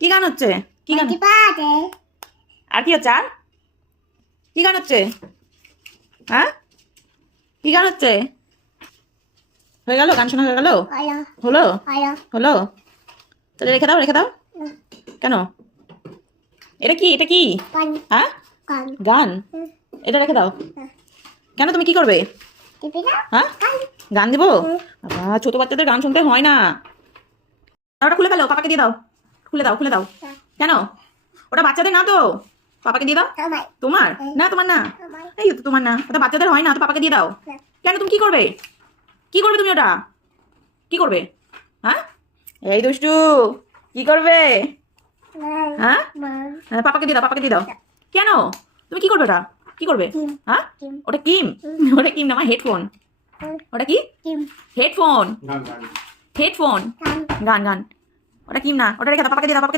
কি গান হচ্ছে? কি গান? আর কি হচ্ছে? আর কি গান হচ্ছে? হ্যাঁ, কি গান হচ্ছে? হয়ে গেল? গান শোনা হয়ে গেল? হলো? হলো? তাহলে রেখে দাও, রেখে দাও। কেন? এটা কি? এটা কি? হ্যাঁ, গান। এটা রেখে দাও। কেন, তুমি কি করবে? হ্যাঁ, গান দিব? বাবা, ছোট বাচ্চাদের গান শুনতে হয় না। ওটা খুলে ফেলো, পাপাকে দিয়ে দাও। খুলে দাও, খুলে দাও। কেন? ওটা বাচ্চাদের না তো, পাপাকে দিয়ে দাও। তোমার না? তোমার না? এই তো তোমার না, ওটা বাচ্চাদের হয় না তো, পাপাকে দিয়ে দাও। কেন, তুমি কি করবে? কি করবে তুমি ওটা? কি করবে? হ্যাঁ, এই দুষ্টু, কি করবে? হ্যাঁ, পাপাকে দিয়ে দাও, পাপাকে দিয়ে দাও। কেন, তুমি কি করবে ওটা? কি করবে? হ্যাঁ, ওটা কিম। ওটা কিম না, আমার হেডফোন। ওটা কি? হেডফোন। হেডফোন। গান গান। ওটা কিম না, ওটা রেখে দাও, পাপাকে দিয়ে দাও, পাপাকে